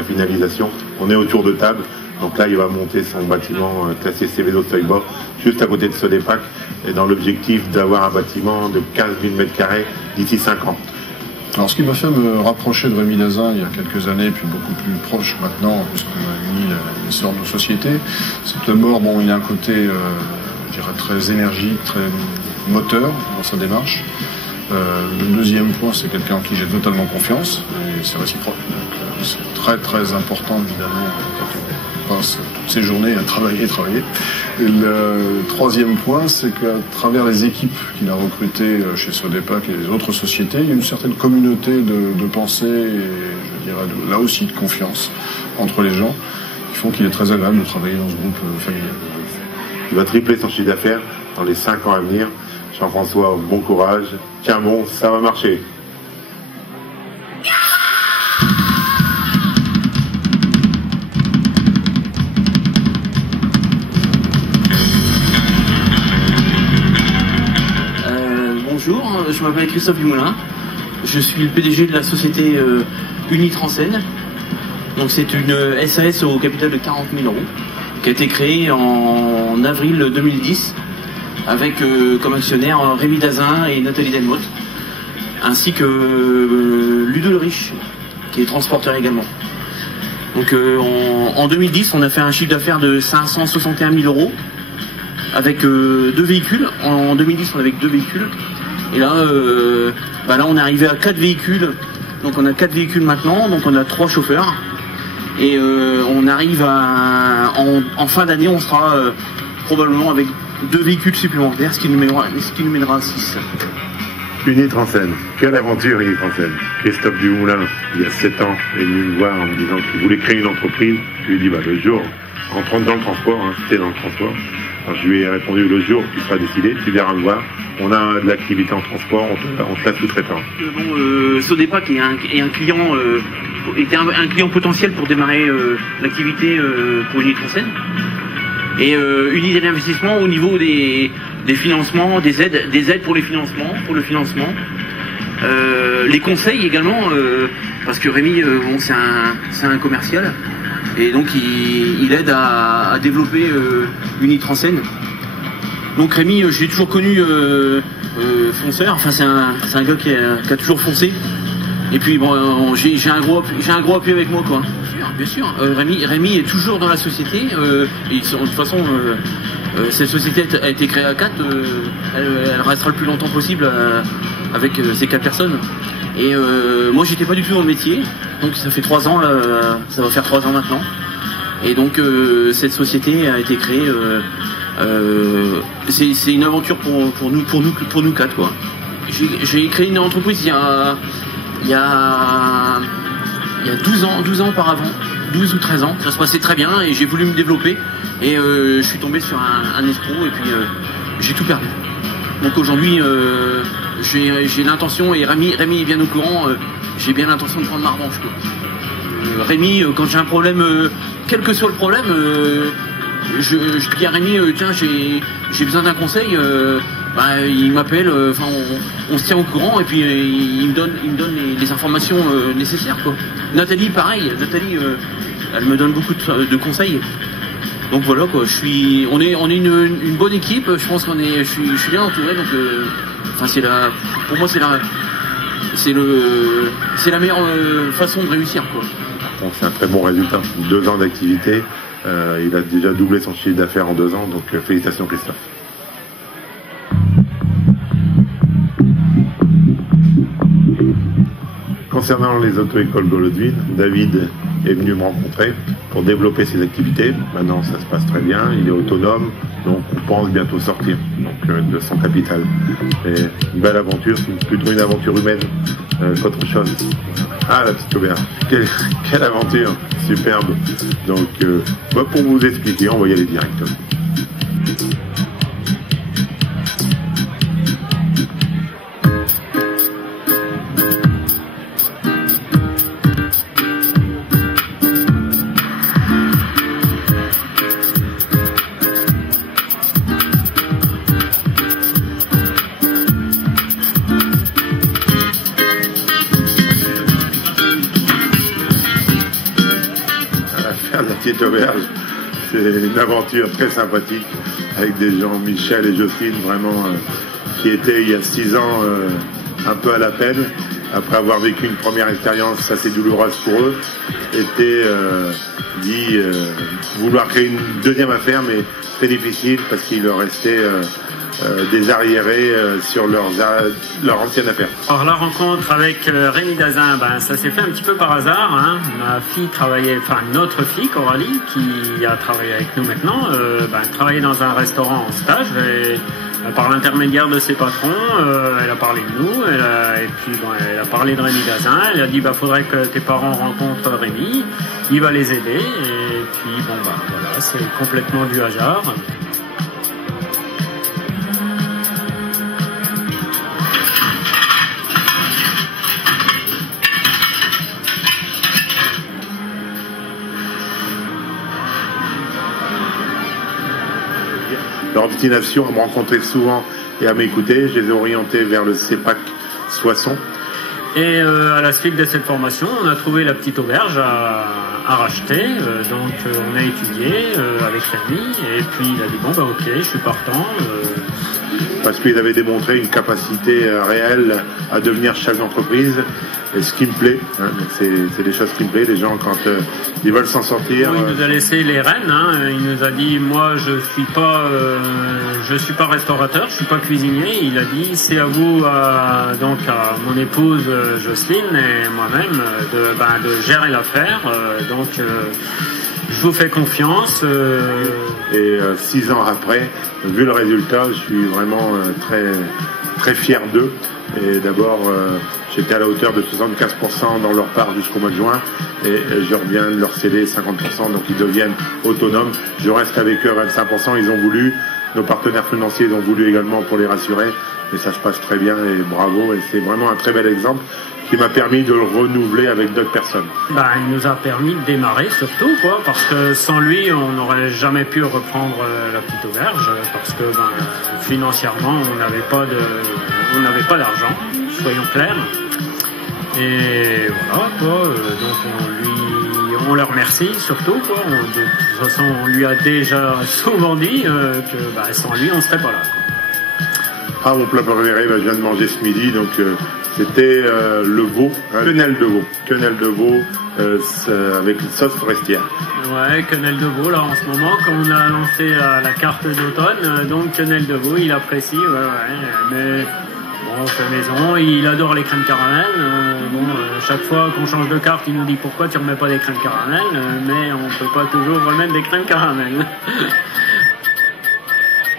la finalisation. On est autour de table. Donc là, il va monter son bâtiment classé Céveso Seuil Bas, juste à côté de Sodepac, et dans l'objectif d'avoir un bâtiment de 15 000 m² d'ici 5 ans. Alors, ce qui m'a fait me rapprocher de Rémi Dazin il y a quelques années, puis beaucoup plus proche maintenant, puisqu'on a uni l'essor de nos sociétés, c'est que d'abord, bon, il y a un côté, je dirais, très énergique, très moteur dans sa démarche. Le deuxième point, c'est quelqu'un en qui j'ai totalement confiance, et c'est réciproque. Donc, c'est très très important, évidemment, quand on passe toutes ces journées à travailler. Et le troisième point, c'est qu'à travers les équipes qu'il a recrutées chez Sodepac et les autres sociétés, il y a une certaine communauté de pensée et, je dirais, là aussi de confiance entre les gens, qui font qu'il est très agréable de travailler dans ce groupe familial. Il va tripler son chiffre d'affaires dans les 5 ans à venir. Jean-François, bon courage. Tiens bon, ça va marcher. Bonjour, je m'appelle Christophe Dumoulin. Je suis le PDG de la société Unitranscène. Donc c'est une SAS au capital de 40 000 € qui a été créée en avril 2010 avec comme actionnaires Rémi Dazin et Nathalie Delmotte, ainsi que Ludo Le Riche, qui est transporteur également. Donc en 2010, on a fait un chiffre d'affaires de 561 000 € avec 2 véhicules. En 2010, on avait 2 véhicules. Et là, là, on est arrivé à 4 véhicules. Donc on a 4 véhicules maintenant, donc on a 3 chauffeurs. Et on arrive en fin d'année, on sera probablement avec 2 véhicules supplémentaires, ce qui nous mènera à 6. Unitranscène, quelle aventure Unitranscène. Christophe Dumoulin, il y a 7 ans, est venu me voir en me disant qu'il voulait créer une entreprise. Je lui ai dit, le jour, rentrant dans le transport, c'était dans le transport. Alors, je lui ai répondu, le jour où tu seras décidé, tu viendras me voir. On a de l'activité en transport, on te la sous-traitant. Sodepac est un client, était un client potentiel pour démarrer l'activité pour Unitranscène. Et une idée d'investissement au niveau des financements, des aides pour le financement. Les conseils également, parce que Rémi, c'est un commercial, et donc il aide à développer Unitranscène. Donc Rémi, je l'ai toujours connu fonceur, enfin c'est un gars qui a toujours foncé. Et puis bon, j'ai un gros appui avec moi, quoi. Bien sûr. Rémi est toujours dans la société. Et de toute façon, cette société a été créée à 4. Elle restera le plus longtemps possible avec ces 4 personnes. Et moi, j'étais pas du tout dans le métier. Donc ça fait 3 ans, là, ça va faire 3 ans maintenant. Et donc cette société a été créée. C'est une aventure pour nous 4, quoi. J'ai créé une entreprise il y a 12 ans auparavant, 12 ou 13 ans, ça se passait très bien et j'ai voulu me développer et je suis tombé sur un escroc et puis j'ai tout perdu. Donc aujourd'hui j'ai l'intention, et Rémi est bien au courant, j'ai bien l'intention de prendre ma revanche, quoi. Rémi, quand j'ai un problème, quel que soit le problème, je dis à Rémi, tiens, j'ai besoin d'un conseil, il m'appelle, on se tient au courant et puis il me donne les informations nécessaires, quoi. Nathalie, pareil, elle me donne beaucoup de conseils. Donc voilà, quoi, on est une bonne équipe, je pense je suis bien entouré, donc pour moi c'est la meilleure façon de réussir, quoi. Bon, c'est un très bon résultat, 2 ans d'activité, il a déjà doublé son chiffre d'affaires en 2 ans, donc félicitations Christophe. Concernant les auto-écoles Golovin, David est venu me rencontrer pour développer ses activités. Maintenant, ça se passe très bien, il est autonome, donc on pense bientôt sortir de son capital. Et une belle aventure, c'est plutôt une aventure humaine qu'autre chose. Ah, la petite auberge, quelle aventure, superbe. Donc, pour vous expliquer, on va y aller directement. petite auberge. C'est une aventure très sympathique avec des gens, Michel et Jocelyne, vraiment, qui étaient il y a 6 ans un peu à la peine, après avoir vécu une première expérience assez douloureuse pour eux, étaient dit vouloir créer une deuxième affaire, mais très difficile parce qu'il leur restait des arriérés sur leur ancienne affaire. Alors la rencontre avec Rémi Dazin, ça s'est fait un petit peu par hasard. Hein. Ma fille travaillait, notre fille Coralie, qui a travaillé avec nous maintenant, travaillait dans un restaurant en stage et par l'intermédiaire de ses patrons, elle a parlé de nous, elle a parlé de Rémi Dazin, elle a dit faudrait que tes parents rencontrent Rémi, il va les aider, et puis voilà, c'est complètement du hasard. Leur obstination à me rencontrer souvent et à m'écouter, je les ai orientés vers le CEPAC Soissons. Et à la suite de cette formation, on a trouvé la petite auberge à racheter. Donc on a étudié avec Rémi et puis il a dit ok, je suis partant. Parce qu'ils avaient démontré une capacité réelle à devenir chef d'entreprise. Et ce qui me plaît, c'est des choses qui me plaisent. Les gens, quand ils veulent s'en sortir... Il nous a laissé les rênes. Il nous a dit, moi, je suis pas restaurateur, je suis pas cuisinier. Il a dit, c'est à vous, donc à mon épouse Jocelyne et moi-même, de gérer l'affaire. Donc, je vous fais confiance. Et 6 ans après, vu le résultat, je suis vraiment très, très fier d'eux. Et d'abord, j'étais à la hauteur de 75% dans leur part jusqu'au mois de juin, et je reviens de leur céder 50%, donc ils deviennent autonomes. Je reste avec eux à 25%, ils ont voulu, nos partenaires financiers ont voulu également pour les rassurer, et ça se passe très bien, et bravo, et c'est vraiment un très bel exemple qui m'a permis de le renouveler avec d'autres personnes. Il nous a permis de démarrer surtout, parce que sans lui, on n'aurait jamais pu reprendre la petite auberge, parce que financièrement, on n'avait pas d'argent, soyons clairs. Et voilà, donc on le remercie surtout, de toute façon, on lui a déjà souvent dit que sans lui, on ne serait pas là. Mon plat préféré, je viens de manger ce midi, donc c'était le veau, quenelle de veau avec une sauce forestière. Ouais, quenelle de veau là en ce moment, comme on a lancé la carte d'automne, donc quenelle de veau, il apprécie, mais bon, on fait maison, il adore les crèmes caramel. Chaque fois qu'on change de carte, il nous dit pourquoi tu remets pas des crèmes caramel, mais on peut pas toujours remettre des crèmes caramel.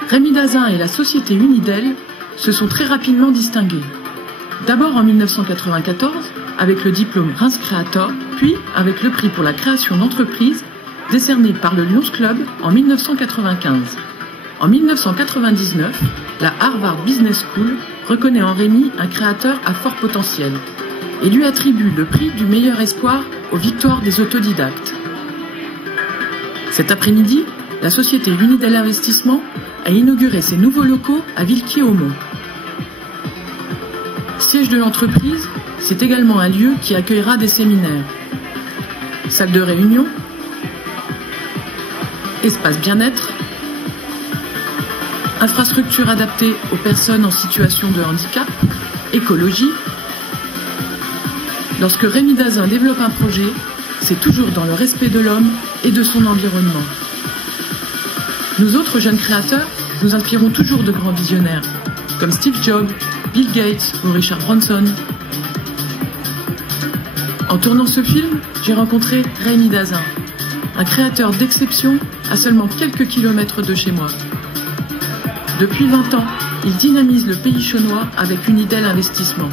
Rémi Dazin et la société Unidel se sont très rapidement distingués. D'abord en 1994 avec le diplôme Reims Creator, puis avec le prix pour la création d'entreprise décerné par le Lions Club en 1995. En 1999, la Harvard Business School reconnaît en Rémi un créateur à fort potentiel et lui attribue le prix du meilleur espoir aux victoires des autodidactes. Cet après-midi, la société Unidel Investissement a inauguré ses nouveaux locaux à Villequier-Aumont. Siège de l'entreprise, c'est également un lieu qui accueillera des séminaires. Salle de réunion, espace bien-être, infrastructures adaptées aux personnes en situation de handicap, écologie. Lorsque Rémi Dazin développe un projet, c'est toujours dans le respect de l'homme et de son environnement. Nous autres jeunes créateurs, nous inspirons toujours de grands visionnaires, comme Steve Jobs, Bill Gates ou Richard Branson. En tournant ce film, j'ai rencontré Rémi Dazin, un créateur d'exception à seulement quelques kilomètres de chez moi. Depuis 20 ans, il dynamise le pays chaunois avec Unidel Investissement.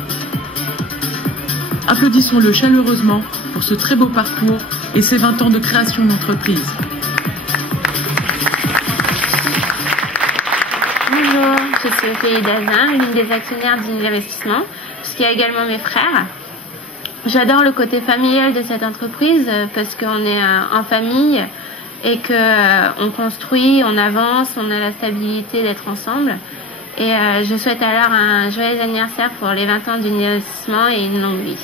Applaudissons-le chaleureusement pour ce très beau parcours et ses 20 ans de création d'entreprise. Bonjour, je suis Ophélie Dazin, l'une des actionnaires d'Unidel Investissement, ce qui a également mes frères. J'adore le côté familial de cette entreprise parce qu'on est en famille et qu'on construit, on avance, on a la stabilité d'être ensemble. Et je souhaite alors un joyeux anniversaire pour les 20 ans d'Unidel Investissement et une longue vie.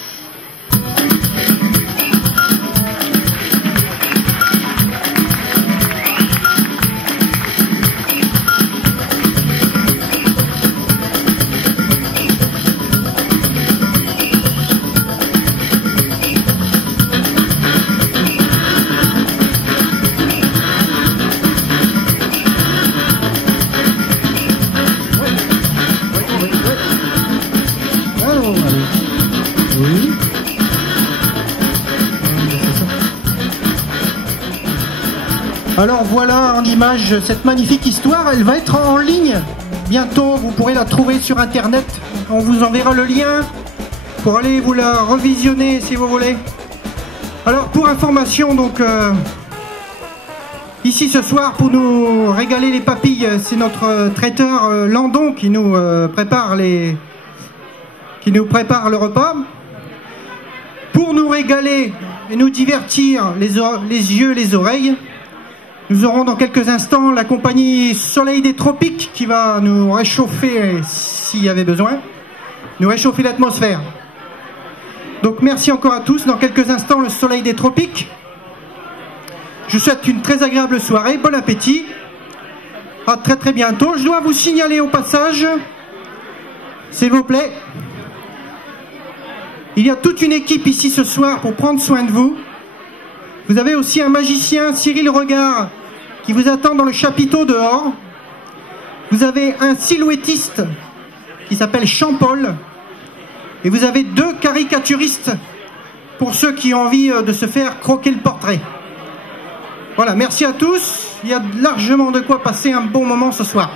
Oui. Alors voilà en image cette magnifique histoire, elle va être en ligne. Bientôt, vous pourrez la trouver sur internet. On vous enverra le lien pour aller vous la revisionner si vous voulez. Alors pour information, donc ici ce soir pour nous régaler les papilles, c'est notre traiteur Landon qui nous prépare le repas. Pour nous régaler et nous divertir les yeux, les oreilles, nous aurons dans quelques instants la compagnie Soleil des Tropiques qui va nous réchauffer s'il y avait besoin, nous réchauffer l'atmosphère. Donc merci encore à tous. Dans quelques instants, le Soleil des Tropiques. Je vous souhaite une très agréable soirée. Bon appétit. À très très bientôt. Je dois vous signaler au passage, s'il vous plaît, il y a toute une équipe ici ce soir pour prendre soin de vous. Vous avez aussi un magicien, Cyril Regard, qui vous attend dans le chapiteau dehors. Vous avez un silhouettiste qui s'appelle Champol. Et vous avez 2 caricaturistes pour ceux qui ont envie de se faire croquer le portrait. Voilà, merci à tous. Il y a largement de quoi passer un bon moment ce soir.